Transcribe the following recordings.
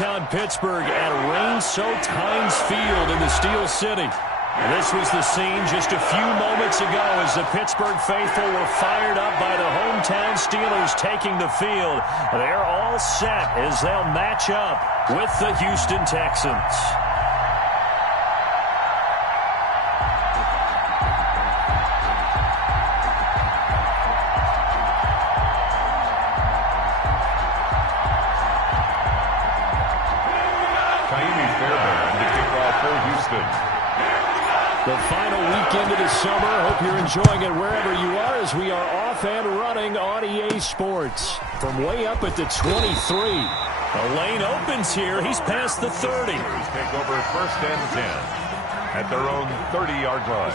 downtown Pittsburgh at rain-soaked Heinz Field in the Steel City. This was the scene just a few moments ago as the Pittsburgh faithful were fired up by the hometown Steelers taking the field. They're all set as they'll match up with the Houston Texans. The final weekend of the summer. Hope you're enjoying it wherever you are as we are off and running on EA Sports. From way up at the 23. The lane opens here. He's past the 30. Take over first and 10 at their own 30-yard line.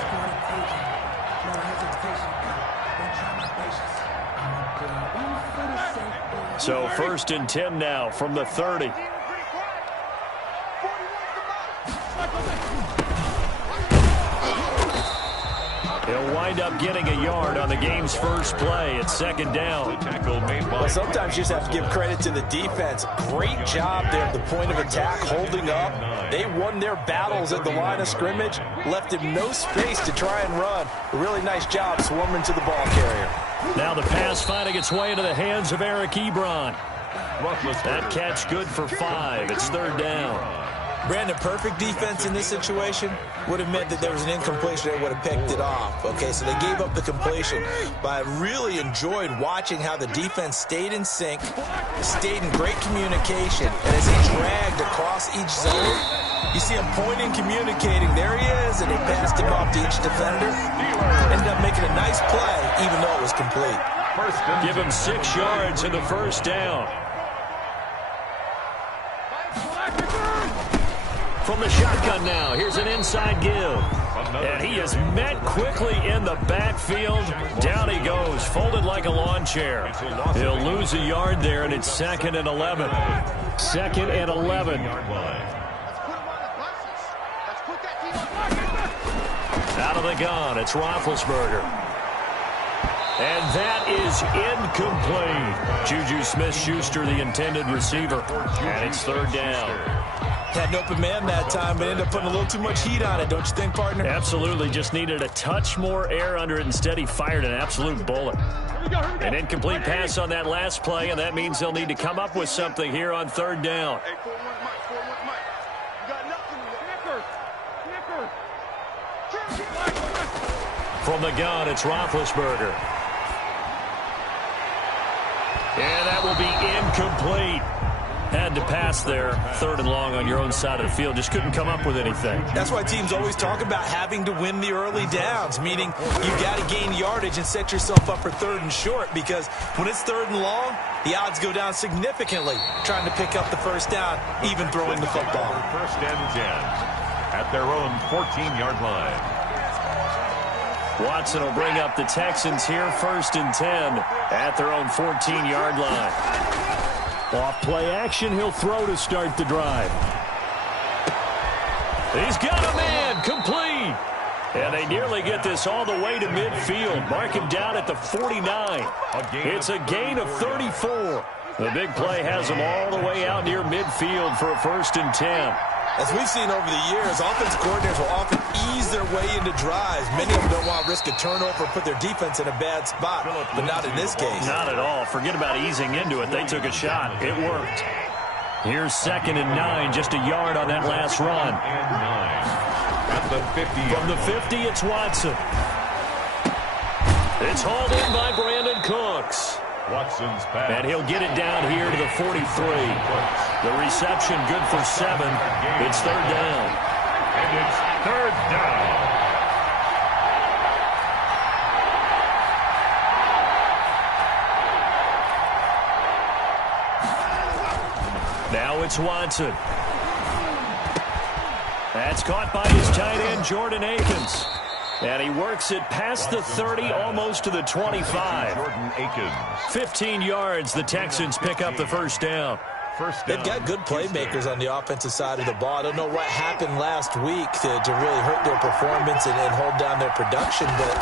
So first and 10 now from the 30. He'll wind up getting a yard on the game's first play. It's second down. Well, sometimes you just have to give credit to the defense. Great job there at the point of attack, holding up. They won their battles at the line of scrimmage, left him no space to try and run. A really nice job swarming to the ball carrier. Now the pass finding its way into the hands of Eric Ebron. That catch good for 5. It's third down. Brandon, perfect defense in this situation would have meant that there was an incompletion that would have picked it off. Okay, so they gave up the completion. But I really enjoyed watching how the defense stayed in sync, stayed in great communication, and as he dragged across each zone, you see him pointing, communicating. There he is, and they passed him off to each defender. Ended up making a nice play, even though it was complete. Give him 6 yards in the first down. From the shotgun now, here's an inside give. And he is met quickly in the backfield. Down he goes, folded like a lawn chair. He'll lose a yard there, and it's 2nd and 11. 2nd and 11. Out of the gun, it's Roethlisberger. And that is incomplete. Juju Smith-Schuster, the intended receiver. And it's third down. Had an open man that time, but ended up putting a little too much heat on it, don't you think, partner? Absolutely. Just needed a touch more air under it. Instead, he fired an absolute bullet. An incomplete pass on that last play, and that means they'll need to come up with something here on third down. From the gun, it's Roethlisberger. And that will be incomplete. Had to pass there, 3rd and long on your own side of the field. Just couldn't come up with anything. That's why teams always talk about having to win the early downs, meaning you've got to gain yardage and set yourself up for 3rd and short, because when it's 3rd and long, the odds go down significantly trying to pick up the first down, even throwing the football. First and 10 at their own 14-yard line. Watson will bring up the Texans here, 1st and 10 at their own 14-yard line. Off play action, he'll throw to start the drive. He's got a man, complete. And they nearly get this all the way to midfield. Mark him down at the 49. It's a gain of 34. The big play has them all the way out near midfield for a 1st and 10. As we've seen over the years, offensive coordinators will often ease their way into drives. Many of them don't want to risk a turnover or put their defense in a bad spot, but not in this case. Not at all. Forget about easing into it. They took a shot. It worked. Here's 2nd and 9, just a yard on that last run. At the 50. From the 50, it's Watson. It's hauled in by Brandon Cooks. Watson's pass. And he'll get it down here to the 43. The reception good for 7. It's 3rd down. And it's 3rd down. Now it's Watson. That's caught by his tight end, Jordan Akins. And he works it past the 30, almost to the 25. Jordan Akins. 15 yards, the Texans pick up the first down. They've got good playmakers on the offensive side of the ball. I don't know what happened last week to really hurt their performance and hold down their production, but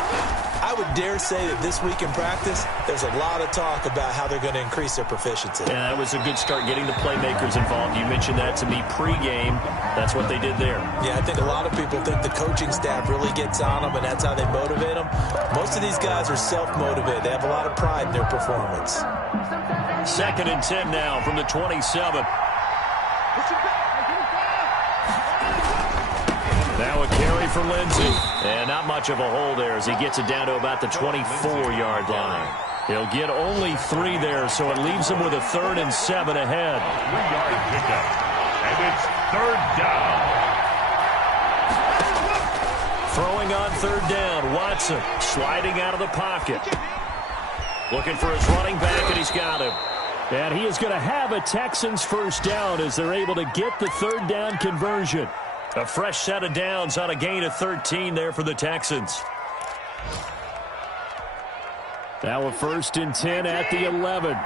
I would dare say that this week in practice, there's a lot of talk about how they're going to increase their proficiency. Yeah, that was a good start getting the playmakers involved. You mentioned that to me pregame. That's what they did there. Yeah, I think a lot of people think the coaching staff really gets on them, and that's how they motivate them. Most of these guys are self-motivated. They have a lot of pride in their performance. 2nd and 10 now from the 27. Now a carry for Lindsey. And not much of a hole there as he gets it down to about the 24-yard line. He'll get only 3 there, so it leaves him with a 3rd and 7 ahead. 3-yard pickup. And it's 3rd down. Throwing on 3rd down, Watson sliding out of the pocket. Looking for his running back, and he's got him. And he is going to have a Texans first down as they're able to get the 3rd down conversion. A fresh set of downs on a gain of 13 there for the Texans. Now a 1st and 10 at the 11.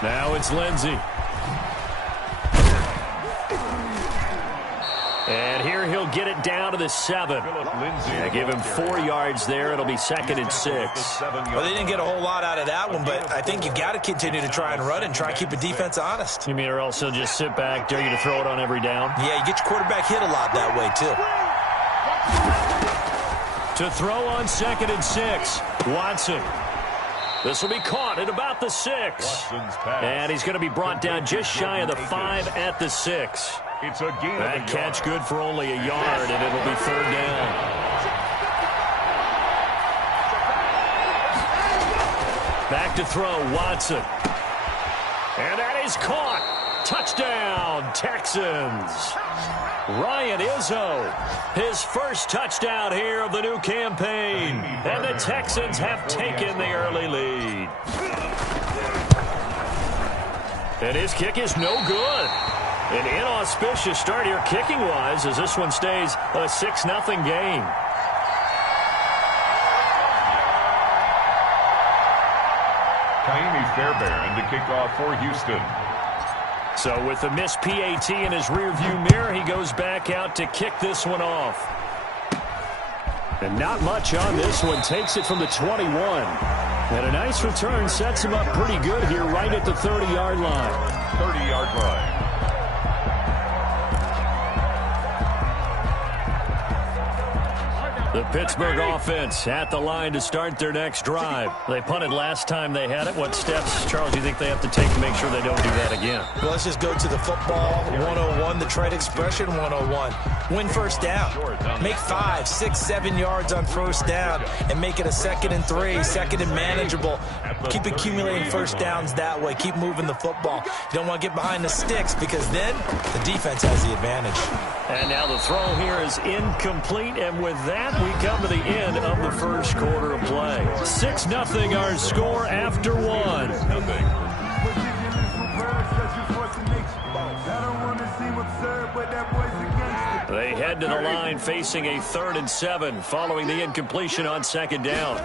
Now it's Lindsey. And here he'll get it down to the 7. Yeah, give him 4 yards there. It'll be 2nd and 6. Well, they didn't get a whole lot out of that one, but I think you got to continue to try and run and try and keep the defense honest. You mean or else he'll just sit back, dare you to throw it on every down? Yeah, you get your quarterback hit a lot that way, too. To throw on 2nd and 6, Watson. This will be caught at about the 6. And he's going to be brought down just shy of the 5 at the 6. It's a gain. That catch good for only a yard, and it'll be 3rd down. Back to throw, Watson. And that is caught. Touchdown, Texans. Ryan Izzo, his first touchdown here of the new campaign. And the Texans have taken the early lead. And his kick is no good. An inauspicious start here kicking-wise as this one stays a 6-0 game. Kaimi Fairbairn to kick off for Houston. So with the missed PAT in his rearview mirror, he goes back out to kick this one off. And not much on this one. Takes it from the 21. And a nice return sets him up pretty good here right at the 30-yard line. 30-yard line. The Pittsburgh offense at the line to start their next drive. They punted last time they had it. What steps, Charles, do you think they have to take to make sure they don't do that again? Well, let's just go to the football 101, the trade expression 101. Win first down. Make 5, 6, 7 yards on first down and make it a 2nd and 3, 2nd and manageable. Keep accumulating first downs that way. Keep moving the football. You don't want to get behind the sticks because then the defense has the advantage. And now the throw here is incomplete, and with that, we come to the end of the first quarter of play. 6-0 our score after 1. They head to the line facing a 3rd and 7 following the incompletion on 2nd down.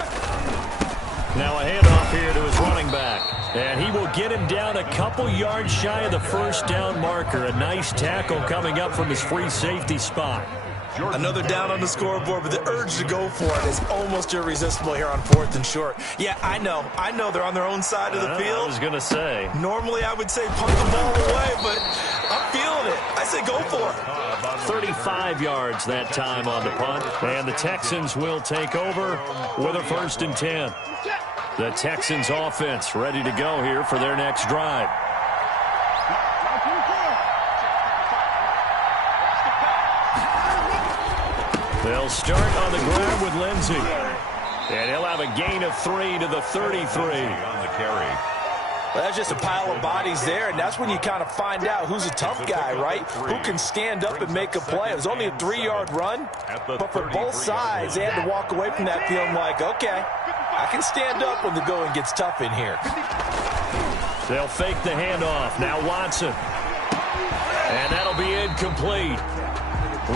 Now a handoff here to his running back. And he will get him down a couple yards shy of the first down marker. A nice tackle coming up from his free safety spot. Another down on the scoreboard, but the urge to go for it is almost irresistible here on 4th and short. Yeah, I know they're on their own side of the field. I was going to say. Normally I would say punt the ball away, but I'm feeling it. I say go for it. 35 yards that time on the punt. And the Texans will take over with a 1st and 10. The Texans offense ready to go here for their next drive. They'll start on the ground with Lindsey. And he'll have a gain of 3 to the 33. On the carry. Well, that's just a pile of bodies there, and that's when you kind of find out who's a tough guy, right? Who can stand up and make a play. It was only a 3-yard run, but for both sides, they had to walk away from that feeling like, okay, I can stand up when the going gets tough in here. They'll fake the handoff. Now Watson. And that'll be incomplete.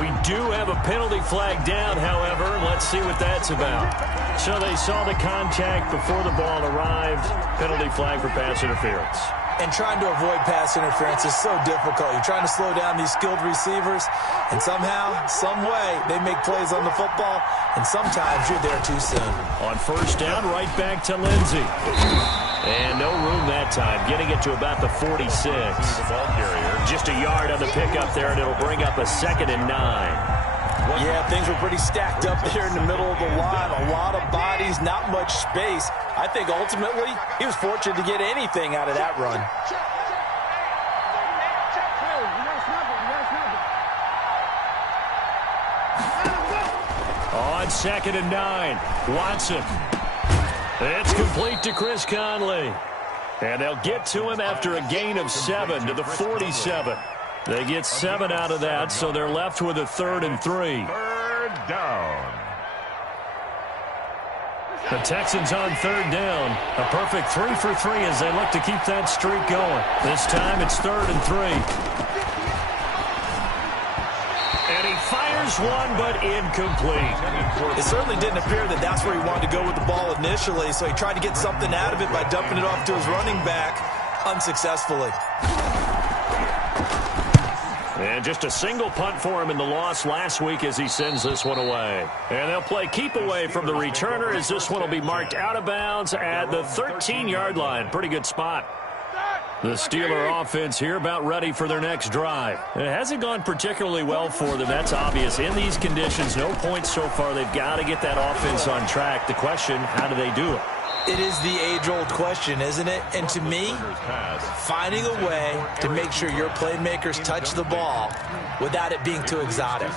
We do have a penalty flag down, however. Let's see what that's about. So they saw the contact before the ball arrived. Penalty flag for pass interference. And trying to avoid pass interference is so difficult. You're trying to slow down these skilled receivers, and somehow, some way, they make plays on the football, and sometimes you're there too soon. On first down, right back to Lindsey. And no room that time, getting it to about the 46. The ball carrier. Just a yard on the pickup there, and it'll bring up a 2nd and 9. Yeah, things were pretty stacked up there in the middle of the line. A lot of bodies, not much space. I think ultimately he was fortunate to get anything out of that run. On 2nd and 9, Watson. It's complete to Chris Conley. And they'll get to him after a gain of 7 to the 47. They get 7 out of that, so they're left with a 3rd and 3. Third down. The Texans on 3rd down. A perfect 3 for 3 as they look to keep that streak going. This time it's 3rd and 3. And he fires one, but incomplete. It certainly didn't appear that that's where he wanted to go with the ball initially, so he tried to get something out of it by dumping it off to his running back unsuccessfully. And just a single punt for him in the loss last week as he sends this one away. And they'll play keep away from the returner as this one will be marked out of bounds at the 13-yard line. Pretty good spot. The Steeler offense here about ready for their next drive. It hasn't gone particularly well for them. That's obvious. In these conditions, no points so far. They've got to get that offense on track. The question, how do they do it? It is the age-old question, isn't it? And to me, finding a way to make sure your playmakers touch the ball without it being too exotic.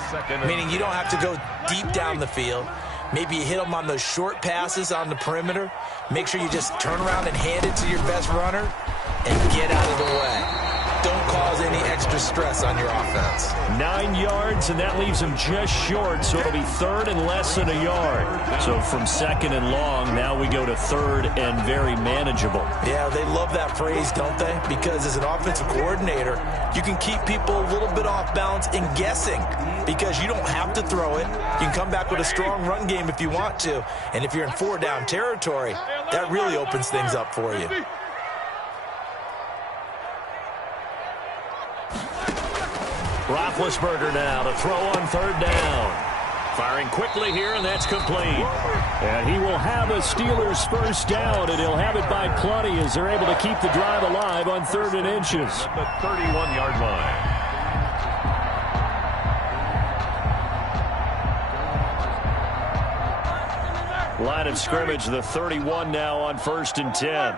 Meaning you don't have to go deep down the field. Maybe you hit them on those short passes on the perimeter. Make sure you just turn around and hand it to your best runner and get out of the way. Don't cause any extra stress on your offense. 9 yards, and that leaves him just short, so it'll be 3rd and less than a yard. So from 2nd and long, now we go to 3rd and very manageable. Yeah, they love that phrase, don't they? Because as an offensive coordinator, you can keep people a little bit off balance and guessing because you don't have to throw it. You can come back with a strong run game if you want to. And if you're in 4-down territory, that really opens things up for you. Roethlisberger now to throw on 3rd down. Firing quickly here, and that's complete. And he will have a Steelers first down, and he'll have it by plenty as they're able to keep the drive alive on 3rd and inches. At the 31-yard line. Line of scrimmage, the 31 now on 1st and 10.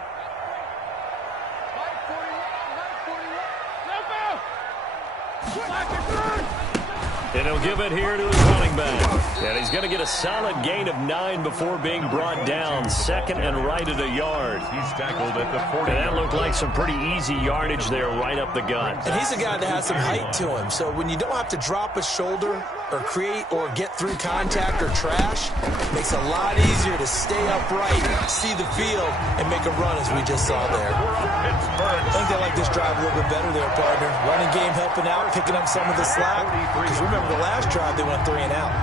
And he'll give it here to his running back. And he's going to get a solid gain of 9 before being brought down. 2nd and right at a yard. He's tackled at the 40. And that looked like some pretty easy yardage there right up the gut. And he's a guy that has some height to him. So when you don't have to drop a shoulder or create or get through contact or trash, it makes it a lot easier to stay upright, see the field, and make a run as we just saw there. I think they like this drive a little bit better there, partner. Running game helping out, picking up some of the slack. Because remember the last drive, they went 3 and out.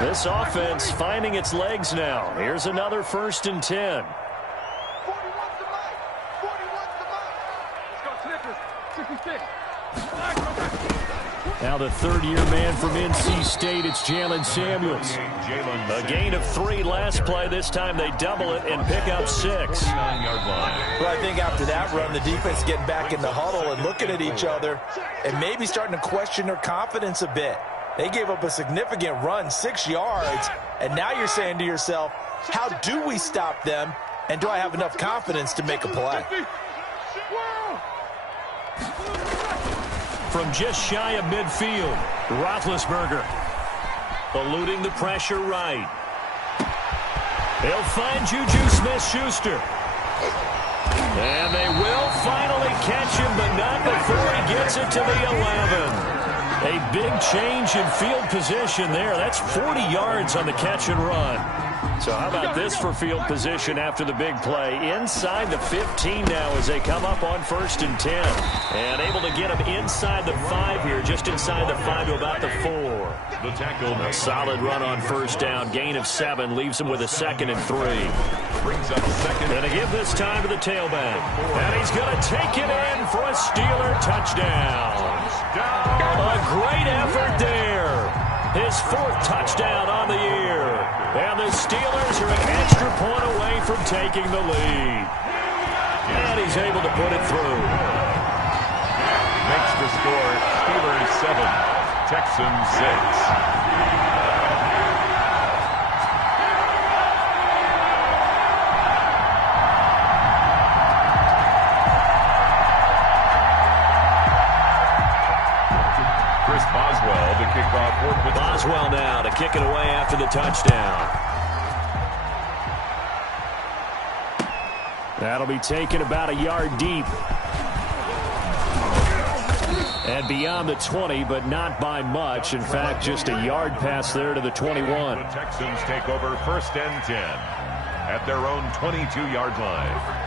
This offense finding its legs now. Here's another 1st and 10. Now the 3rd-year man from NC State, it's Jalen Samuels. A gain of 3 last play. This time they double it and pick up 6. 9-yard line. Well, I think after that run, the defense getting back in the huddle and looking at each other and maybe starting to question their confidence a bit. They gave up a significant run, 6 yards, and now you're saying to yourself, how do we stop them, and do I have enough confidence to make a play? From just shy of midfield, Roethlisberger eluding the pressure right. They'll find Juju Smith-Schuster. And they will finally catch him, but not before he gets it to the 11. A big change in field position there. That's 40 yards on the catch and run. So how about this for field position after the big play? Inside the 15 now as they come up on 1st and 10. And able to get them inside the 5 here, just inside the 5 to about the 4. The tackle. A solid run on 1st down. Gain of 7 leaves them with a 2nd and 3. Brings up 2nd. Going to give this time to the tailback. And he's going to take it in for a Steeler touchdown. A great effort there. His 4th touchdown on the year. And the Steelers are an extra point away from taking the lead. And he's able to put it through. Makes the score Steelers 7, Texans 6. Boswell to kick off. Boswell now to kick it away after the touchdown. That'll be taken about a yard deep. And beyond the 20, but not by much. In fact, just a yard pass there to the 21. The Texans take over 1st and 10 at their own 22-yard line.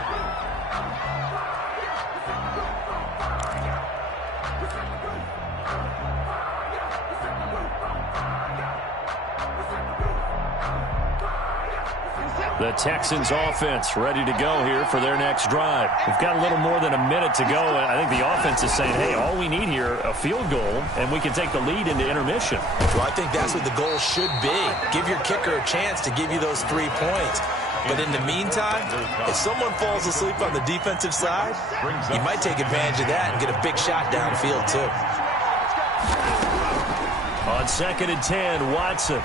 The Texans offense ready to go here for their next drive. We've got a little more than a minute to go. I think the offense is saying, hey, all we need here, a field goal, and we can take the lead into intermission. Well, I think that's what the goal should be. Give your kicker a chance to give you those 3 points. But in the meantime, if someone falls asleep on the defensive side, you might take advantage of that and get a big shot downfield, too. On 2nd and 10, Watson.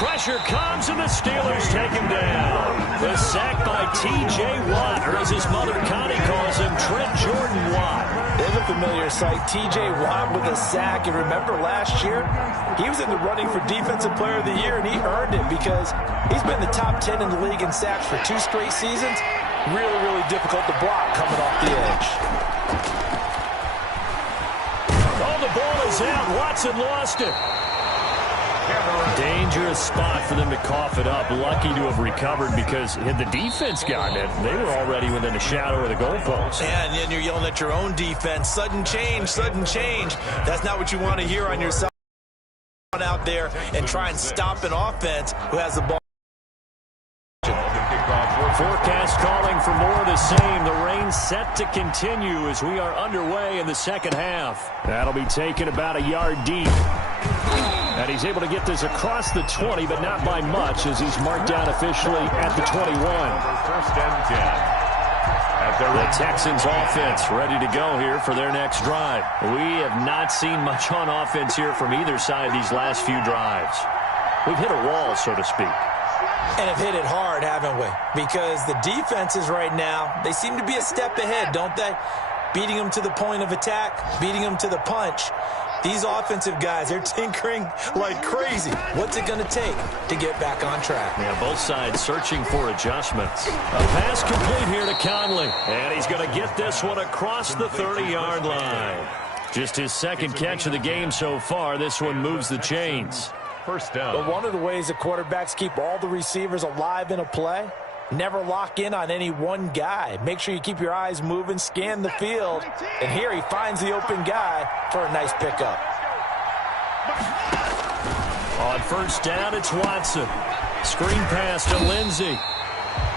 Pressure comes, and the Steelers take him down. The sack by T.J. Watt, or as his mother Connie calls him, Trent Jordan Watt. There's a familiar sight. T.J. Watt with a sack. And remember last year, he was in the running for Defensive Player of the Year, and he earned it because he's been the top 10 in the league in sacks for 2 straight seasons. Really, really difficult to block coming off the edge. Oh, the ball is out. Watson lost it. Dangerous spot for them to cough it up. Lucky to have recovered because had the defense gotten it, they were already within a shadow of the goalpost. Yeah, and then you're yelling at your own defense. Sudden change, sudden change. That's not what you want to hear on your side out there and try and stop an offense who has the ball. Forecast calling for more of the same. The rain set to continue as we are underway in the 2nd half. That'll be taken about a yard deep. And he's able to get this across the 20, but not by much as he's marked down officially at the 21. 1st and 10. The Texans offense ready to go here for their next drive. We have not seen much on offense here from either side these last few drives. We've hit a wall, so to speak. And have hit it hard, haven't we? Because the defenses right now, they seem to be a step ahead, don't they? Beating them to the point of attack, beating them to the punch. These offensive guys, they're tinkering like crazy. What's it going to take to get back on track? Yeah, both sides searching for adjustments. A pass complete here to Conley. And he's going to get this one across the 30-yard line. Just his 2nd catch of the game so far. This one moves the chains. 1st down. But one of the ways that quarterbacks keep all the receivers alive in a play, never lock in on any one guy. Make sure you keep your eyes moving, scan the field. And here he finds the open guy for a nice pickup. On 1st down, it's Watson. Screen pass to Lindsey.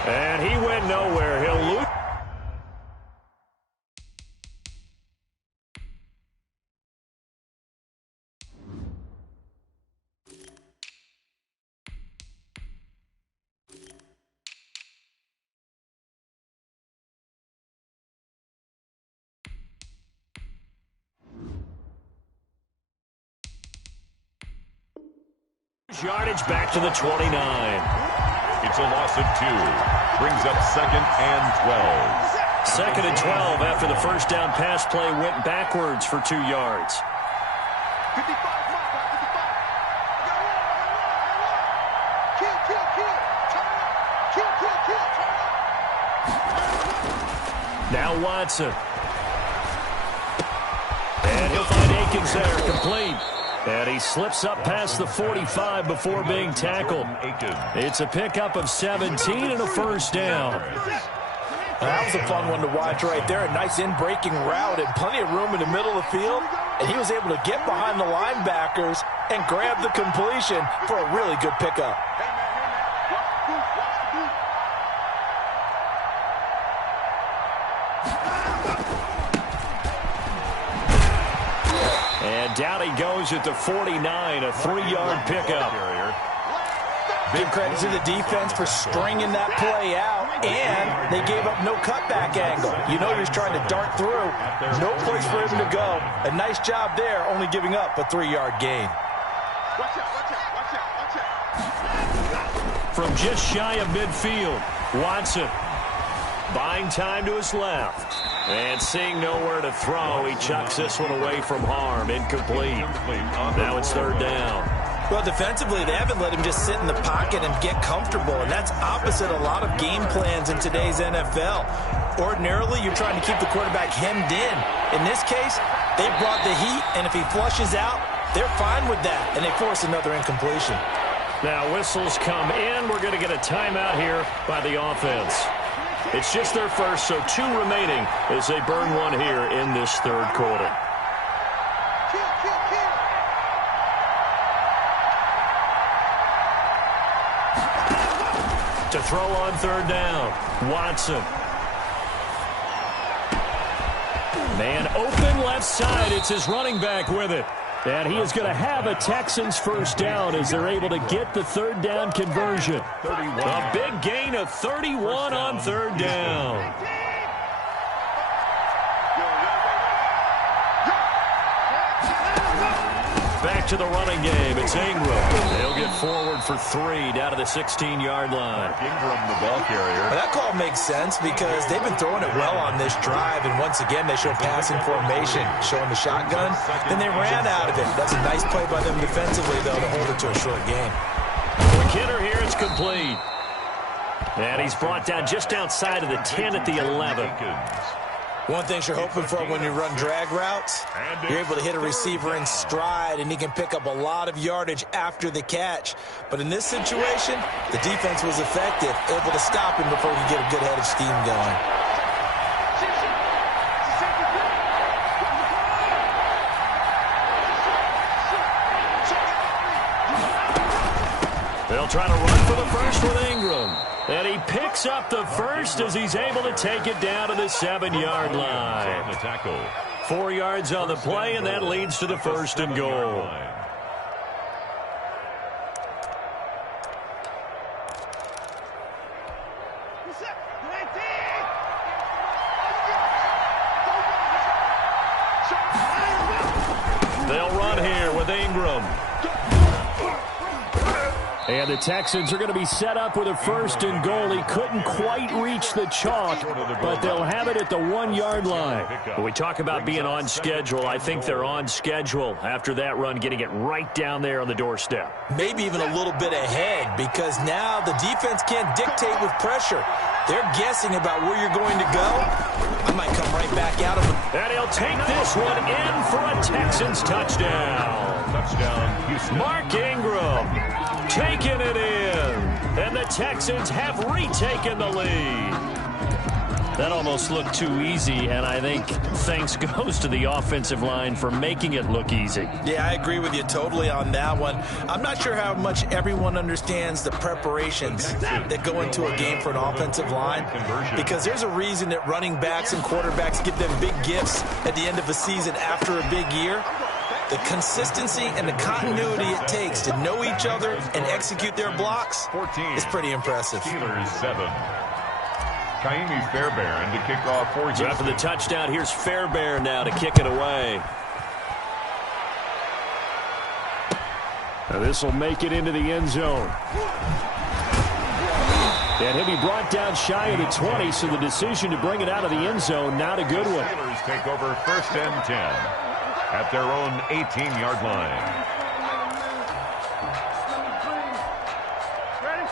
And he went nowhere. He'll lose. Yardage back to the 29. It's a loss of 2. Brings up 2nd and 12. 2nd and 12 after the 1st down pass play went backwards for 2 yards. Now Watson. And he'll find Akins there, complete. And he slips up past the 45 before being tackled. It's a pickup of 17 and a first down. That was a fun one to watch right there. A nice in-breaking route and plenty of room in the middle of the field. And he was able to get behind the linebackers and grab the completion for a really good pickup. And down he goes at the 49, a 3-yard pickup. Give credit to the defense for stringing that play out, and they gave up no cutback angle. You know he's trying to dart through. No place for him to go. A nice job there, only giving up a 3-yard gain. From just shy of midfield, Watson buying time to his left. And seeing nowhere to throw, he chucks this one away from harm. Incomplete. Now it's third down. Well, defensively, they haven't let him just sit in the pocket and get comfortable, and that's opposite a lot of game plans in today's NFL. Ordinarily, you're trying to keep the quarterback hemmed in. In this case, they brought the heat, and if he flushes out, they're fine with that, and they force another incompletion. Now whistles come in. We're going to get a timeout here by the offense. It's just their first, so 2 remaining as they burn one here in this third quarter. To throw on third down, Watson. Man open left side. It's his running back with it. And he is going to have a Texans first down as they're able to get the third down conversion. A big gain of 31 on third down. Back to the running game. It's Ingram. They'll get forward for 3 down to the 16-yard line. Ingram, the ball carrier. Well, that call makes sense because they've been throwing it well on this drive, and once again they show passing formation, showing the shotgun. Then they ran out of it. That's a nice play by them defensively, though, to hold it to a short game. McKinnon here, it's complete. And he's brought down just outside of the 10 at the 11. One thing you're hoping for when you run drag routes, you're able to hit a receiver in stride, and he can pick up a lot of yardage after the catch. But in this situation, the defense was effective, able to stop him before he could get a good head of steam going. They'll try to run for the first with Ingram. And he picks up the first as he's able to take it down to the 7-yard line. 4 yards on the play, and that leads to the first and goal. They'll run here with Ingram. And the Texans are going to be set up with a first and goal. He couldn't quite reach the chalk, but they'll have it at the 1-yard line. When we talk about being on schedule, I think they're on schedule after that run, getting it right down there on the doorstep. Maybe even a little bit ahead, because now the defense can't dictate with pressure. They're guessing about where you're going to go. I might come right back out of it. And he'll take this one in for a Texans touchdown. Touchdown, Houston. Mark Ingram taking it in. And the Texans have retaken the lead. That almost looked too easy, and I think thanks goes to the offensive line for making it look easy. Yeah, I agree with you totally on that one. I'm not sure how much everyone understands the preparations that go into a game for an offensive line, because there's a reason that running backs and quarterbacks give them big gifts at the end of a season after a big year. The consistency and the continuity it takes to know each other and execute their blocks is pretty impressive. Steelers 7. Kaimi Fairbairn to kick off for you. So after the touchdown, here's Fairbairn now to kick it away. Now this will make it into the end zone. And he'll be brought down shy of the 20, so the decision to bring it out of the end zone, not a good one. Steelers take over 1st and 10 at their own 18-yard line.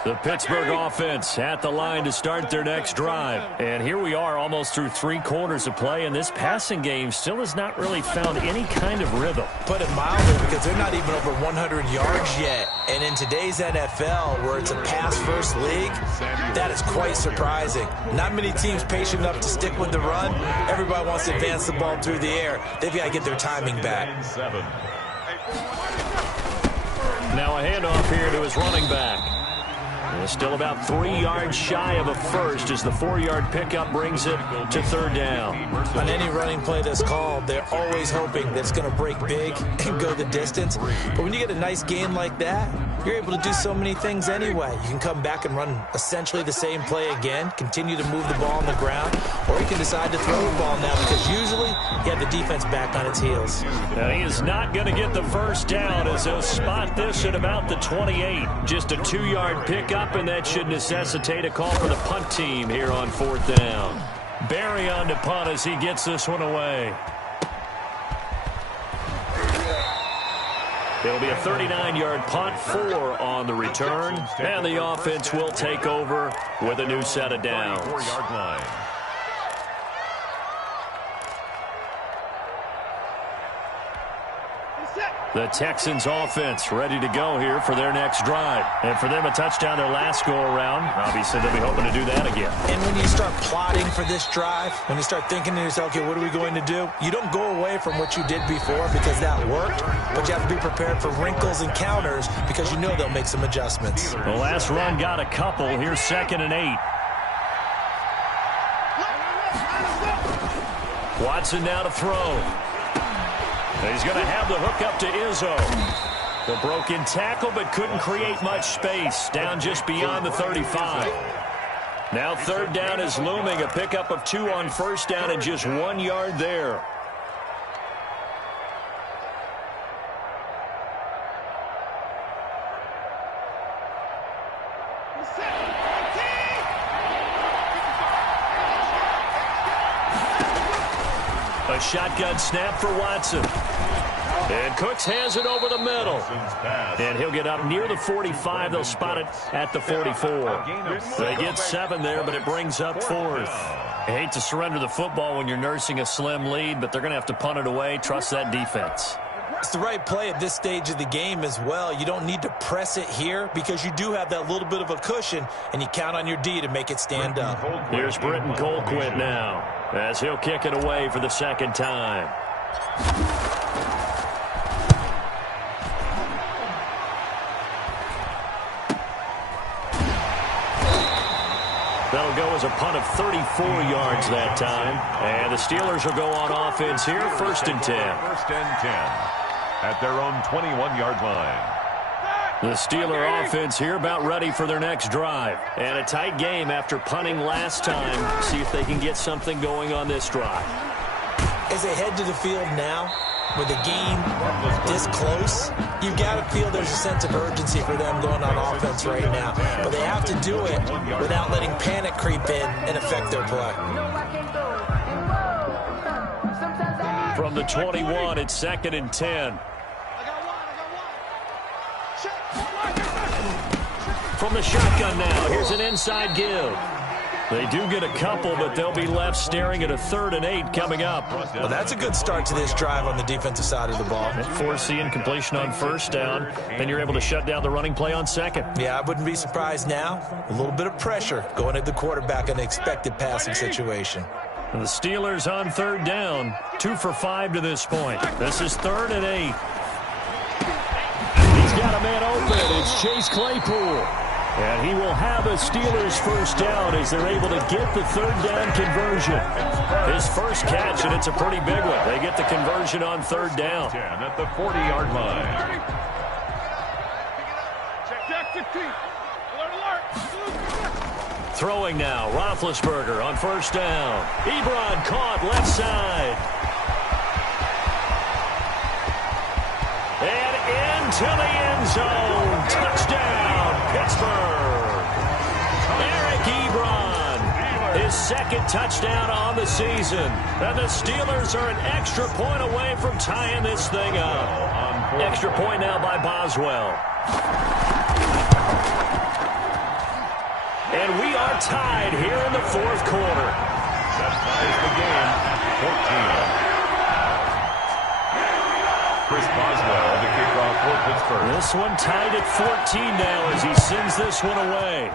The Pittsburgh offense at the line to start their next drive. And here we are almost through 3 quarters of play, and this passing game still has not really found any kind of rhythm. Put it mildly, because they're not even over 100 yards yet. And in today's NFL, where it's a pass-first league, that is quite surprising. Not many teams patient enough to stick with the run. Everybody wants to advance the ball through the air. They've got to get their timing back. Now a handoff here to his running back. Still about 3 yards shy of a first as the 4-yard pickup brings it to third down. On any running play that's called, they're always hoping that it's going to break big and go the distance. But when you get a nice gain like that, you're able to do so many things anyway. You can come back and run essentially the same play again, continue to move the ball on the ground, or you can decide to throw the ball now because usually you have the defense back on its heels. Now he is not going to get the first down as they'll spot this at about the 28. Just a 2-yard pickup, and that should necessitate a call for the punt team here on 4th down. Barry on to punt as he gets this one away. It'll be a 39-yard punt, 4 on the return, and the offense will take over with a new set of downs. 4-yard line. The Texans offense ready to go here for their next drive. And for them, a touchdown their last go-around. Obviously, they'll be hoping to do that again. And when you start plotting for this drive, when you start thinking to yourself, okay, what are we going to do? You don't go away from what you did before because that worked, but you have to be prepared for wrinkles and counters because you know they'll make some adjustments. The last run got a couple. Here's 2nd and 8. Watson now to throw. He's going to have the hook up to Izzo. The broken tackle, but couldn't create much space. Down just beyond the 35. Now 3rd down is looming. A pickup of 2 on 1st down and just 1 yard there. A shotgun snap for Watson. And Cooks has it over the middle. And he'll get up near the 45. They'll spot it at the 44. They get 7 there, but it brings up 4th. I hate to surrender the football when you're nursing a slim lead, but they're going to have to punt it away. Trust that defense. It's the right play at this stage of the game as well. You don't need to press it here because you do have that little bit of a cushion, and you count on your D to make it stand up. Here's Britton Colquitt now as he'll kick it away for the 2nd time. That'll go as a punt of 34 yards that time. And the Steelers will go on offense here, 1st and 10. 1st and 10 at their own 21-yard line. The Steeler offense here about ready for their next drive. And a tight game after punting last time. See if they can get something going on this drive. As they head to the field now, with the game this close, you've got to feel there's a sense of urgency for them going on offense right now. But they have to do it without letting panic creep in and affect their play. From the 21, it's 2nd and 10. From the shotgun now, here's an inside give. They do get a couple, but they'll be left staring at a 3rd and 8 coming up. Well, that's a good start to this drive on the defensive side of the ball. Force incompletion on 1st down, then you're able to shut down the running play on 2nd. Yeah, I wouldn't be surprised now. A little bit of pressure going at the quarterback in an expected passing situation. And the Steelers on 3rd down, 2 for 5 to this point. This is 3rd and 8. He's got a man open. It's Chase Claypool. And he will have a Steelers 1st down as they're able to get the 3rd down conversion. His first catch, and it's a pretty big one. They get the conversion on 3rd down. 10 at the 40-yard line. Throwing now, Roethlisberger on 1st down. Ebron caught left side. And into the end zone. Touchdown, Pittsburgh. Eric Ebron, his 2nd touchdown on the season. And the Steelers are an extra point away from tying this thing up. Extra point now by Boswell. And we are tied here in the fourth quarter. That ties the game at 14. Chris Boswell to kick off for Pittsburgh. This one tied at 14 now as he sends this one away.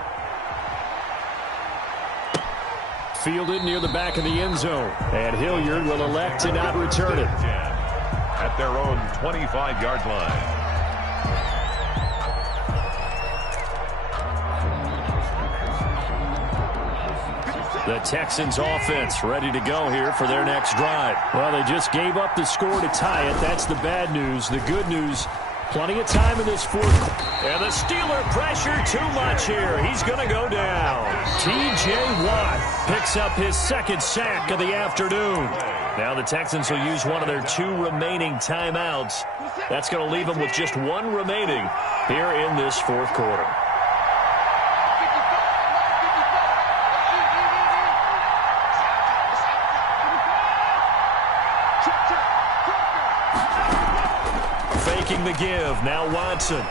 Fielded near the back of the end zone. And Hilliard will elect to not return it. At their own 25-yard line. The Texans offense ready to go here for their next drive. Well, they just gave up the score to tie it. That's the bad news. The good news, plenty of time in this fourth quarter. And the Steeler pressure too much here. He's going to go down. T.J. Watt picks up his second sack of the afternoon. Now the Texans will use one of their 2 remaining timeouts. That's going to leave them with just 1 remaining here in this fourth quarter. Faking the give. Now Watson.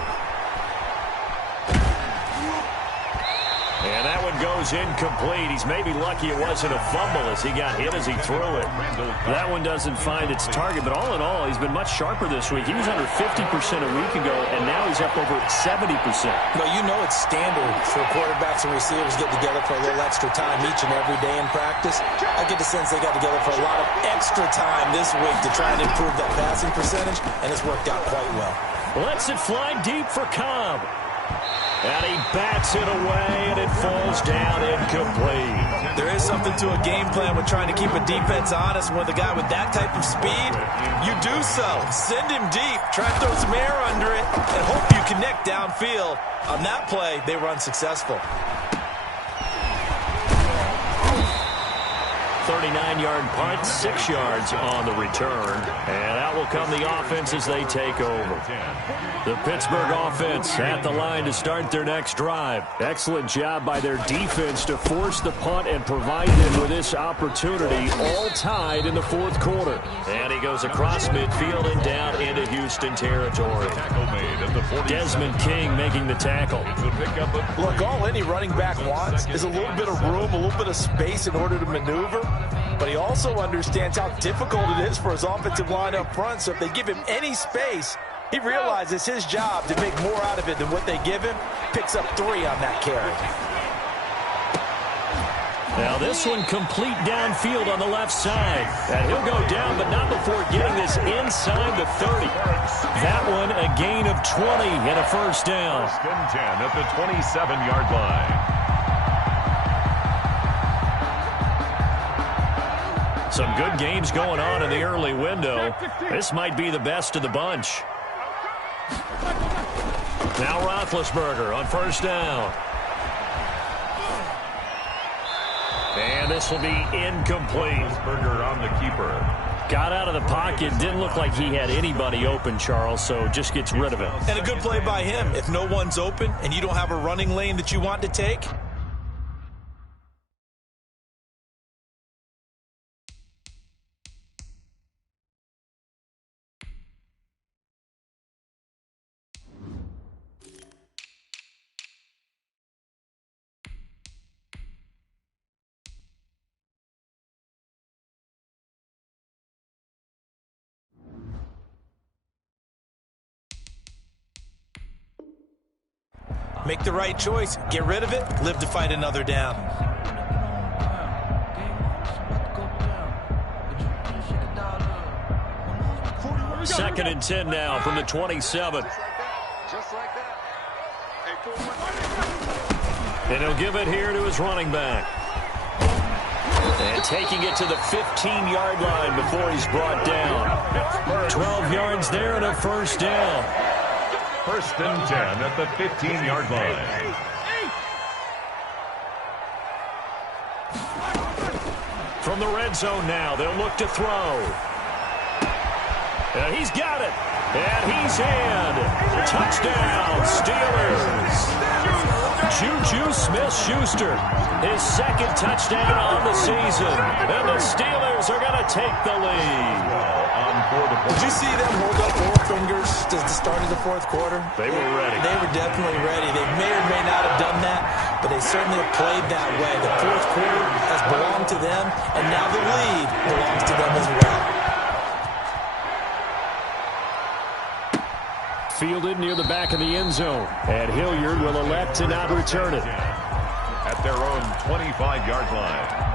And that one goes incomplete. He's maybe lucky it wasn't a fumble as he got hit as he threw it. That one doesn't find its target, but all in all, he's been much sharper this week. He was under 50% a week ago, and now he's up over 70%. Well, you know it's standard for quarterbacks and receivers get together for a little extra time each and every day in practice. I get the sense they got together for a lot of extra time this week to try and improve that passing percentage, and it's worked out quite well. Lets it fly deep for Cobb. And he bats it away, and it falls down incomplete. There is something to a game plan with trying to keep a defense honest. With a guy with that type of speed, you do so. Send him deep, try to throw some air under it, and hope you connect downfield. On that play, they were unsuccessful. 39-yard punt, 6 yards on the return. And out will come the offense as they take over. The Pittsburgh offense at the line to start their next drive. Excellent job by their defense to force the punt and provide them with this opportunity, all tied in the fourth quarter. And he goes across midfield and down into Houston territory. Desmond King making the tackle. Look, all any running back wants is a little bit of room, a little bit of space in order to maneuver. But he also understands how difficult it is for his offensive line up front. So if they give him any space, he realizes his job to make more out of it than what they give him. Picks up 3 on that carry. Now this one complete downfield on the left side. And he'll go down, but not before getting this inside the 30. That one a gain of 20 and a first down. First and 10 at the 27-yard line. Some good games going on in the early window. This might be the best of the bunch. Now Roethlisberger on first down. And this will be incomplete. Roethlisberger on the keeper. Got out of the pocket. Didn't look like he had anybody open, Charles, so just gets rid of it. And a good play by him. If no one's open and you don't have a running lane that you want to take, make the right choice. Get rid of it. Live to fight another down. Second and 10 now from the 27. And he'll give it here to his running back. And taking it to the 15-yard line before he's brought down. 12 yards there and a first down. First and 10 at the 15-yard line. From the red zone now, they'll look to throw. And he's got it. And he's in. Touchdown, Steelers. Juju Smith-Schuster, his second touchdown on the season. And the Steelers are going to take the lead. Did you see them hold up four fingers at the start of the fourth quarter? They were ready. They were definitely ready. They may or may not have done that, but they certainly have played that way. The fourth quarter has belonged to them, and now the lead belongs to them as well. Fielded near the back of the end zone, and Hilliard will elect to not return it. At their own 25-yard line.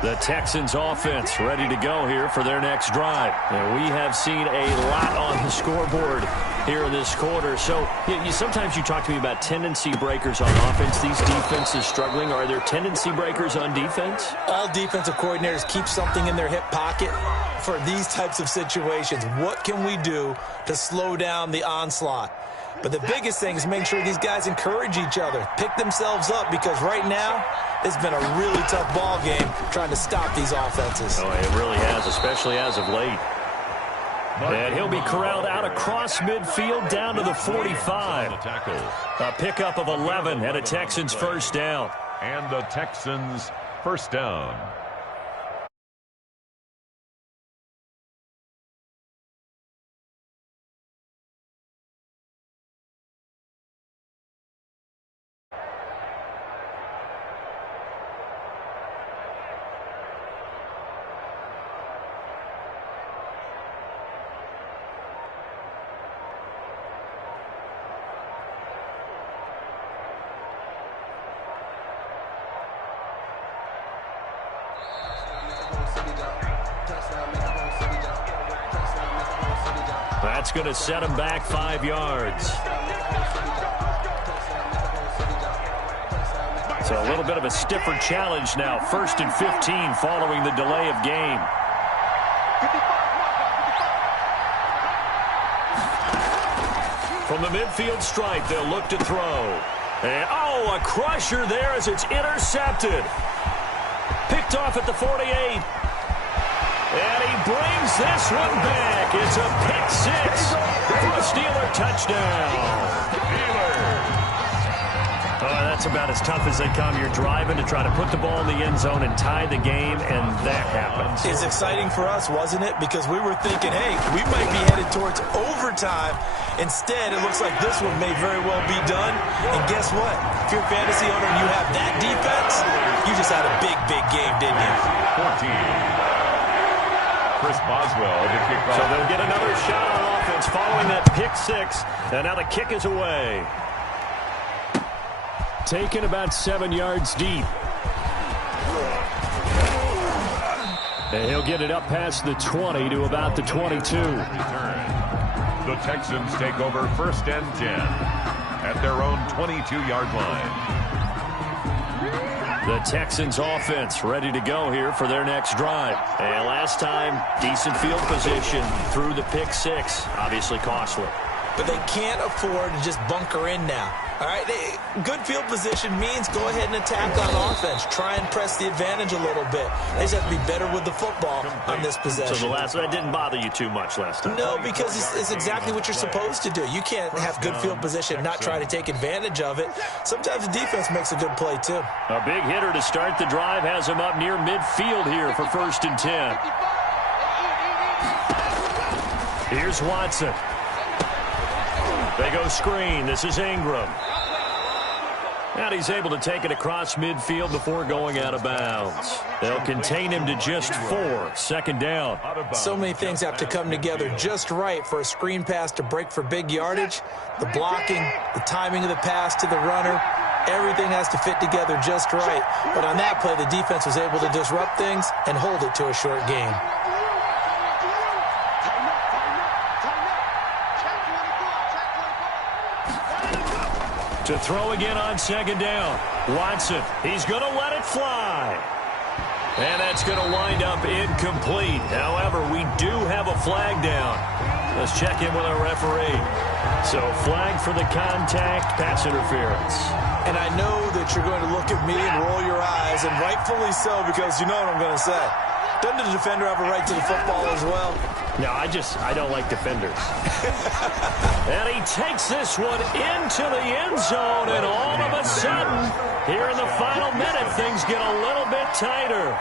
The Texans offense ready to go here for their next drive. And we have seen a lot on the scoreboard here in this quarter. So sometimes you talk to me about tendency breakers on offense. These defenses struggling. Are there tendency breakers on defense? All defensive coordinators keep something in their hip pocket for these types of situations. What can we do to slow down the onslaught? But the biggest thing is make sure these guys encourage each other, pick themselves up, because right now it's been a really tough ball game trying to stop these offenses. Oh, it really has, especially as of late. And he'll be corralled out across midfield down to the 45. A pickup of 11 and a Texans first down. And the Texans first down. That's going to set him back 5 yards. So a little bit of a stiffer challenge now. 1st and 15 following the delay of game. From the midfield stripe, they'll look to throw. And, a crusher there as it's intercepted. Picked off at the 48. And he brings this one back. It's a pick six for a Steeler touchdown. That's about as tough as they come. You're driving to try to put the ball in the end zone and tie the game, and that happens. It's exciting for us, wasn't it? Because we were thinking, hey, we might be headed towards overtime. Instead, it looks like this one may very well be done. And guess what? If you're a fantasy owner and you have that defense, you just had a big, big game, didn't you? 14. Chris Boswell to kick off. So they'll get another shot on offense following that pick six. And now the kick is away. Taken about 7 yards deep. And he'll get it up past the 20 to about the 22. The Texans take over 1st and 10 at their own 22-yard line. The Texans offense ready to go here for their next drive. And last time, decent field position through the pick six. Obviously costly. But they can't afford to just bunker in now. All right, good field position means go ahead and attack on offense. Try and press the advantage a little bit. They just have to be better with the football on this possession. So that didn't bother you too much last time? No, because it's exactly what you're supposed to do. You can't have good field position and not try to take advantage of it. Sometimes the defense makes a good play, too. A big hitter to start the drive has him up near midfield here for 1st and 10. Here's Watson. They go screen. This is Ingram. And he's able to take it across midfield before going out of bounds. They'll contain him to just 4. 2nd down. So many things have to come together just right for a screen pass to break for big yardage. The blocking, the timing of the pass to the runner, everything has to fit together just right. But on that play, the defense was able to disrupt things and hold it to a short game. To throw again on 2nd down. Watson, he's going to let it fly. And that's going to wind up incomplete. However, we do have a flag down. Let's check in with our referee. So, flag for the contact, pass interference. And I know that you're going to look at me and roll your eyes, and rightfully so, because you know what I'm going to say. Doesn't the defender have a right to the football as well? No, I don't like defenders. And he takes this one into the end zone, and all of a sudden, here in the final minute, things get a little bit tighter.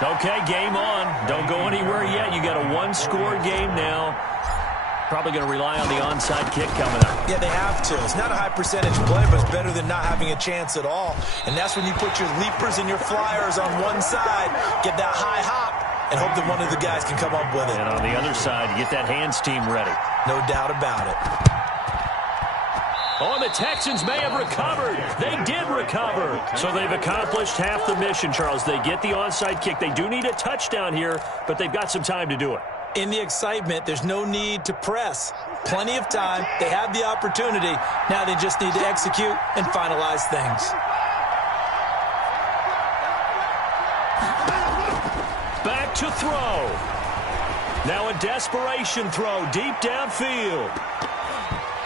Okay, game on. Don't go anywhere yet. You got a one-score game now. Probably going to rely on the onside kick coming up. Yeah, they have to. It's not a high percentage play, but it's better than not having a chance at all. And that's when you put your leapers and your flyers on one side, get that high hop, and hope that one of the guys can come up with it. And on the other side, you get that hands team ready. No doubt about it. Oh, and the Texans may have recovered. They did recover. So they've accomplished half the mission, Charles. They get the onside kick. They do need a touchdown here, but they've got some time to do it. In the excitement, there's no need to press. Plenty of time. They have the opportunity. Now they just need to execute and finalize things. Back to throw. Now a desperation throw deep downfield.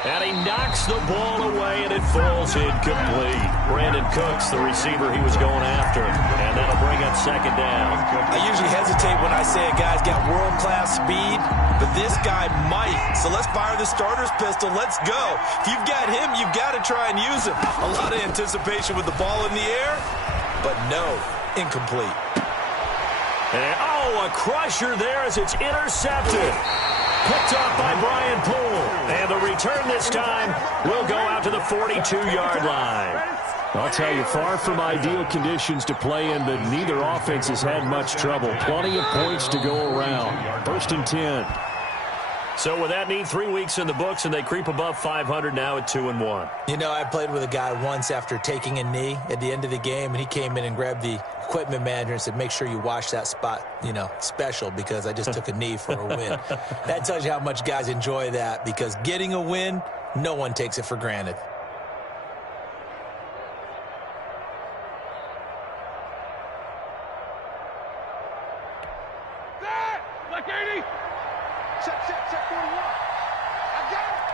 And he knocks the ball away, and it falls incomplete. Brandon Cooks, the receiver he was going after. And that'll bring up second down. I usually hesitate when I say a guy's got world-class speed, but this guy might. So let's fire the starter's pistol. Let's go. If you've got him, you've got to try and use him. A lot of anticipation with the ball in the air, but no, incomplete. And, a crusher there as it's intercepted. Picked off by Brian Poole. And the return this time will go out to the 42-yard line. I'll tell you, far from ideal conditions to play in, but neither offense has had much trouble. Plenty of points to go around. 1st and 10. So with that neat 3 weeks in the books, and they creep above 500 now at 2-1. You know, I played with a guy once after taking a knee at the end of the game, and he came in and grabbed the equipment manager and said, make sure you wash that spot, special, because I just took a knee for a win. That tells you how much guys enjoy that, because getting a win, no one takes it for granted. Like 80. Set 41. I got it.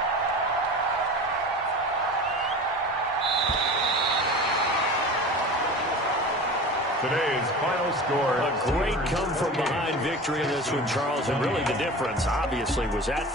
Today's final score. A great come-from-behind victory in this one, Charles, and really the difference, obviously, was at